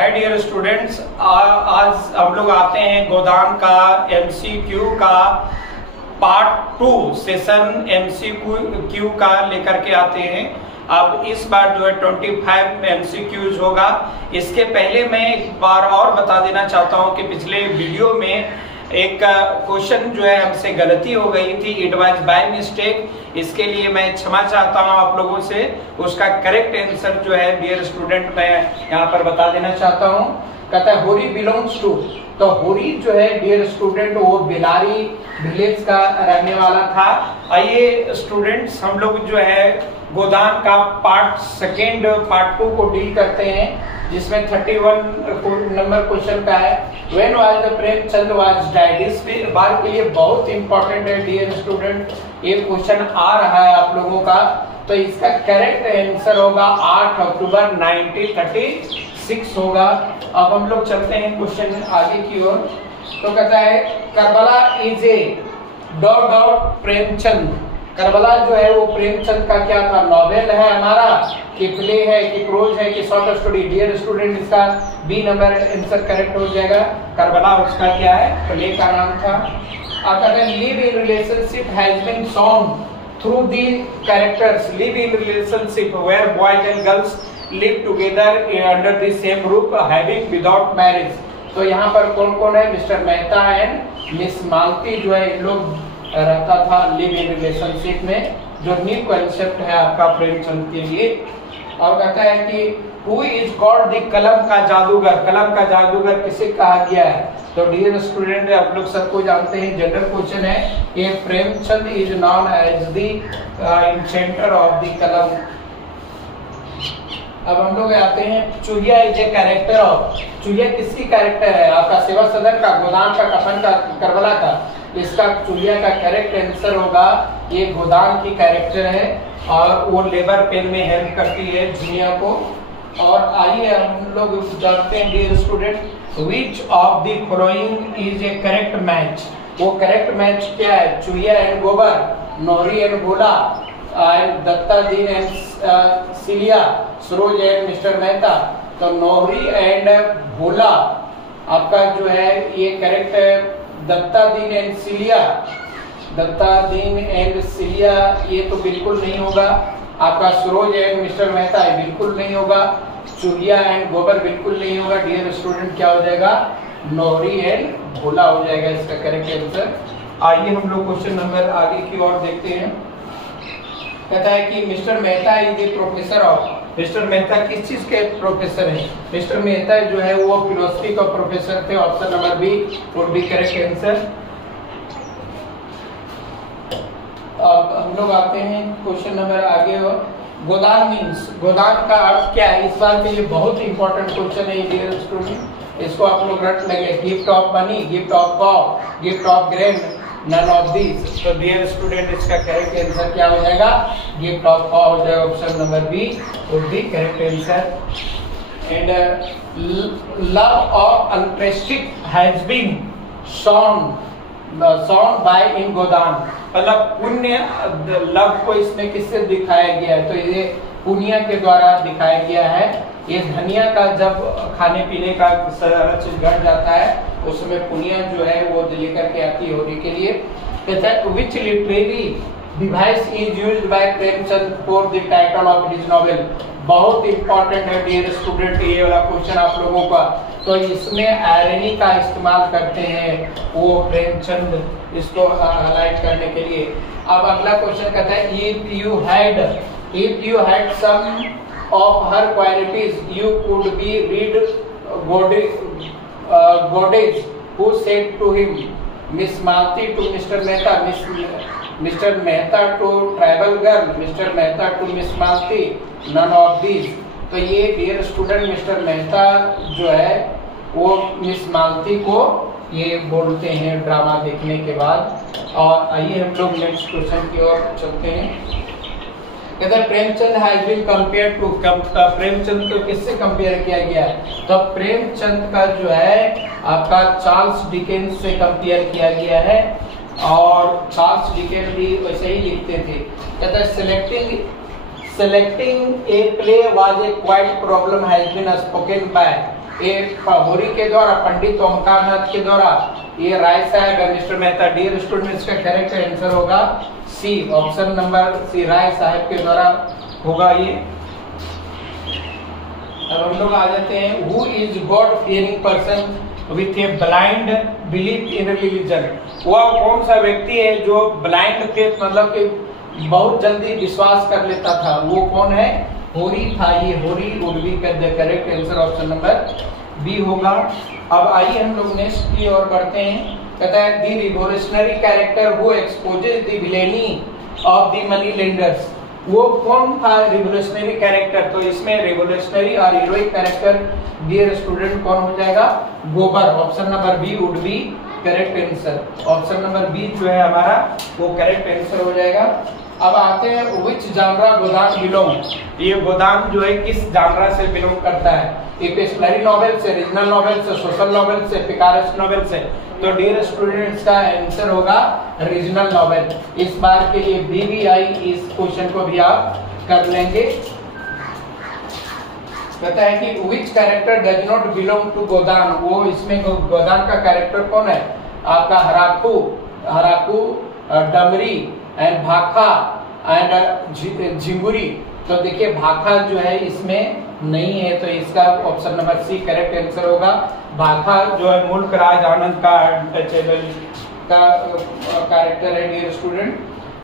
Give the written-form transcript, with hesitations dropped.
Hi dear students, आज हम लोग आते हैं गोदान का एमसीक्यू का पार्ट 2 सेशन एमसीक्यू का लेकर के आते हैं। अब इस बार जो है 25 एमसीक्यूज होगा। इसके पहले मैं एक बार और बता देना चाहता हूं कि पिछले वीडियो में एक क्वेश्चन जो है हमसे गलती हो गई थी, इट वाज बाय मिस्टेक। इसके लिए मैं क्षमा चाहता हूं आप लोगों से। उसका करेक्ट आंसर जो है डियर स्टूडेंट मैं यहाँ पर बता देना चाहता हूं। कहता है होरी बिलोंग्स टू, तो होरी जो है डियर स्टूडेंट वो बिलारी विलेज का रहने वाला था। आइए स्टूडेंट्स, हम लोग जो है गोदान का पार्ट 2 को डील करते हैं, जिसमें 31 नंबर क्वेश्चन का है। When was the Premchand was died? इस बार के लिए बहुत इंपॉर्टेंट है डियर स्टूडेंट, ये क्वेश्चन आ रहा है आप लोगों का। तो इसका करेक्ट आंसर होगा 8 अक्टूबर 1936 होगा। अब हम लोग चलते हैं क्वेश्चन आगे की ओर। तो कहता है Karbala is a dot dot Premchand. Karbala जो है वो प्रेमचंद का क्या था? नॉवेल है हमारा, कि प्ले है, कि प्रोज है, कि शॉर्ट स्टोरी? डियर स्टूडेंट इसका बी नंबर आंसर करेक्ट हो जाएगा। करबला उसका क्या है? प्ले का नाम था। अगर live in relationship has been shown through the characters. Live in relationship where boys and girls live together under the same roof having without marriage. तो यहाँ पर कौन कौन है? Mister Mehta and miss Malti जो है इन लोग रहता था लिव इन रिलेशनशिप में, जो न्यू कंसेप्ट है आपका प्रेमचंद के लिए। और कहता है कि हु इज कॉल्ड द कलम का जादूगर। कलम का जादूगर किसे कहा गया है? तो डियर स्टूडेंट आप लोग सबको जानते हैं, जनरल क्वेश्चन है ये। Premchand is known as the inventor of the kalam. अब हम लोग आते हैं Chuhiya is a character of. Chuhiya किसकी कैरेक्टर है? आपका सेवा सदन का, गोदान का, कफन का, करबला का। इसका चूहिया का करेक्ट आंसर होगा ये गोदान की कैरेक्टर है, और वो लेबर पेन में हेल्प करती है चूहिया को। और आइए हम लोग जानते हैं dear student, which of the following is a correct match. वो करेक्ट मैच क्या है? चूहिया एंड गोबर, Nohari and Bhola, Dutta Deen and cilia, Saroj and mister Mehta. तो नोहरी एंड भोला आपका जो है ये करेक्ट है। दत्ता दीन and cilia, Dutta Deen and cilia ये तो बिल्कुल नहीं होगा। आपका सरोज एंड मिस्टर मेहता ये बिल्कुल नहीं होगा। चूहिया एंड गोबर बिल्कुल नहीं होगा। डियर स्टूडेंट क्या हो जाएगा? नोहरी एंड भोला हो जाएगा इसका करेक्ट आंसर। आइए हम लोग क्वेश्चन नंबर आगे की ओर देखते हैं। कहता है कि mister Mehta is a professor of. Mister Mehta किस चीज के प्रोफेसर हैं? मिस्टर मेहता जो है वो फिलोसफी का प्रोफेसर थे। Option number B would be correct answer. अब हम लोग आते हैं क्वेश्चन नंबर आगे। गोदान मीन्स, गोदान का अर्थ क्या है? इस बार के लिए बहुत इंपॉर्टेंट क्वेश्चन है डियर स्टूडेंट, इसको आप लोग रट लेंगे। Gift of money, gift of cow, gift of grain, none of these. तो डियर स्टूडेंट इसका करेक्ट आंसर क्या हो जाएगा? गिफ्ट ऑफ कॉ हो जाएगा। Option number B would be correct answer. And love of अनप्रेस्टिक has been shown by in Godan. मतलब पुण्य लव को इसमें किससे दिखाया गया है? तो ये पुनिया के द्वारा दिखाया गया है। ये धनिया का जब खाने पीने का सारा चीज घट जाता है उसमें पुनिया जो है वो लेकर के आती है होली के लिए। कहता है विच literary device is used by Premchand for the title of his novel. बहुत इंपॉर्टेंट है डियर स्टूडेंट ये वाला क्वेश्चन आप लोगों का। तो इसमें आयरनी का इस्तेमाल करते हैं वो प्रेमचंद, इसको हाईलाइट करने के लिए। अब अगला क्वेश्चन कहता है if you had some of her qualities you could be read goddess who said to him, Miss Malti to Mr. Mehta, Mr. Mehta to tribal girl, Mr. Mehta to Miss Malti, none of these। तो ये dear student mister Mehta जो है वो miss मालती को ये बोलते हैं drama देखने के बाद। और आइए हम लोग नेक्स्ट क्वेश्चन की ओर चलते हैं। कहते हैं Premchand has been compare to. Premchand को किससे कंपेयर किया गया है? तो प्रेमचंद का जो है आपका चार्ल्स डिकेंस से कंपेयर किया गया है, और चार्ल्स डिकेंस भी वैसे ही लिखते थे। कहते हैं selecting a play was a quite problem has been spoken by एक होरी के द्वारा, पंडित ओमकारनाथ के द्वारा, ये राय साहब है मिस्टर मेहता। डियर स्टूडेंट्स का करेक्ट आंसर होगा सी, ऑप्शन नंबर सी, राय साहब के द्वारा होगा ये। अब हम लोग आ जाते हैं, who is God fearing person with a blind belief in religion. वह कौन सा व्यक्ति है जो ब्लाइंड फेथ मतलब कि बहुत जल्दी विश्वास कर लेता था, वो कौन है? होरी था ये, Hori would be the correct answer, option number B होगा। अब आइए हम लोग नेक्स्ट की ओर बढ़ते हैं। कहता है the revolutionary character who exposes the villainy of the money lenders. वो कौन था रिवोल्यूशनरी कैरेक्टर? तो इसमें रिवोल्यूशनरी और हीरोइक कैरेक्टर डियर स्टूडेंट कौन हो जाएगा? Gobar, option number B would be correct answer. Option number B जो है हमारा वो करेक्ट आंसर हो जाएगा। अब आते हैं विच जानरा गोदान बिलोंग। ये गोदान जो है किस जानरा से बिलोंग करता है? एपिस्टोलरी नॉवेल से, रीजनल नॉवेल से, सोशल नॉवेल से, पिकारेस्ट नॉवेल से? तो डियर स्टूडेंट्स का आंसर होगा रीजनल नॉवेल। इस बार के लिए बीबीआई इस क्वेश्चन को भी आप कर लेंगे। कहता है कि which character does not belong to Godan. वो इसमें गोदान का कैरेक्टर कौन है? आपका हराकू, हराकू, डमरी एंड भाखा एंड झिंगुरी। तो देखिए भाखा जो है इसमें नहीं है, तो इसका option number C correct answer होगा। भाखा जो है मुल्क राज आनंद का अनटचेबल का कैरेक्टर है डियर स्टूडेंट।